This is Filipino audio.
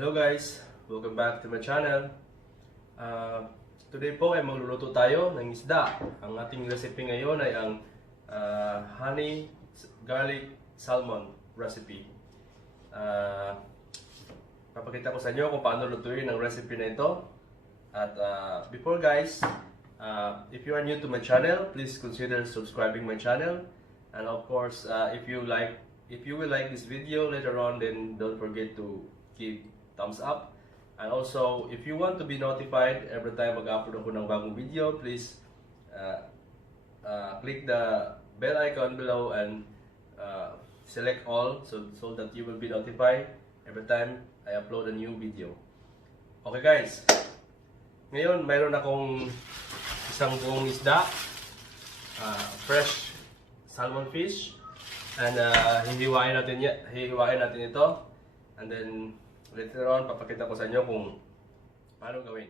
Hello guys! Welcome back to my channel. Today po ay magluluto tayo ng isda. Ang ating recipe ngayon ay ang honey garlic salmon recipe. Papakita ko sa inyo kung paano lutuin ang recipe na ito. At before guys, if you are new to my channel, please consider subscribing my channel. And of course, if you will like this video later on, then don't forget to give thumbs up. And also, if you want to be notified every time mag-upload ako ng bagong video, please click the bell icon below and select all so that you will be notified every time I upload a new video. Okay guys, ngayon mayroon akong isang buong isda, fresh salmon fish, and hihiwain natin ito, and then later on papakita ko sa inyo kung paano gawin.